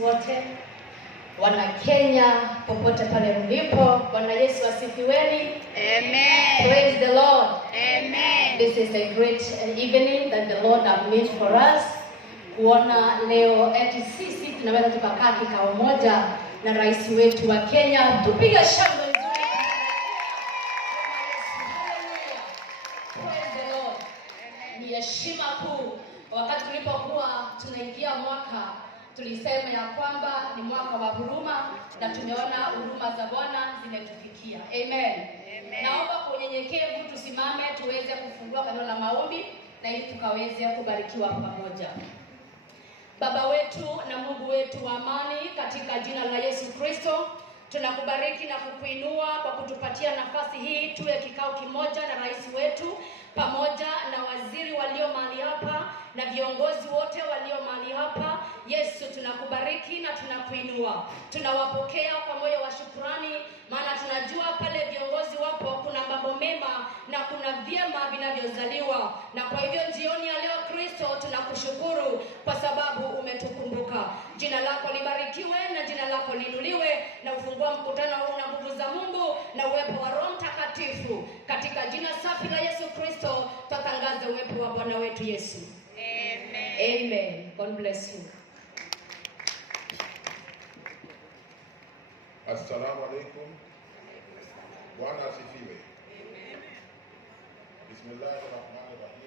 wote, wana Kenya popote pale mlipo, Bwana Yesu asifiweni. Amen. Praise the Lord. Amen. This is a great evening that the Lord has made for us. Kuona leo eti sisi tunaweza tukakaa kikao moja na rais wetu wa Kenya, tupiga shangwe nzuri. Praise the Lord. Ni heshima kuu. Wakati tulipokuwa tunaingia mwaka, tulisema ya kwamba ni mwaka wa huruma, na tumeona huruma za Bwana zimetufikia. Amen. Amen. Naomba kwa unyenyekevu tusimame tuweze kufungua kanisa la maombi na ili tukaweze kubarikiwa pamoja. Baba wetu na Mungu wetu wa amani, katika jina la Yesu Kristo, tunakubariki na kukuinua kwa kutupatia nafasi hii tuwe kikao kimoja na rais wetu pamoja na waziri walio mahali hapa na viongozi wote walio mahali hapa. Yesu, tunakubariki na tunakuinua. Tunawapokea kwa moyo wa shukrani, maana tunajua pale viongozi wapo kuna mambo mema na kuna vyema vinavyozaliwa. Na kwa hivyo jioni ya leo Kristo, tunakushukuru kwa sababu umetukumbuka. Jina lako libarikiwe na jina lako liinuliwe, na ufungua mkutano huu na nguvu za Mungu na uwepo wa Roho Mtakatifu. Katika jina safi la Yesu Kristo, tutangaza uwepo wa Bwana wetu Yesu. Amen. Amen. God bless you. Assalamu alaikum. Bwana asifiwe. Bismillahirrahmanirrahim.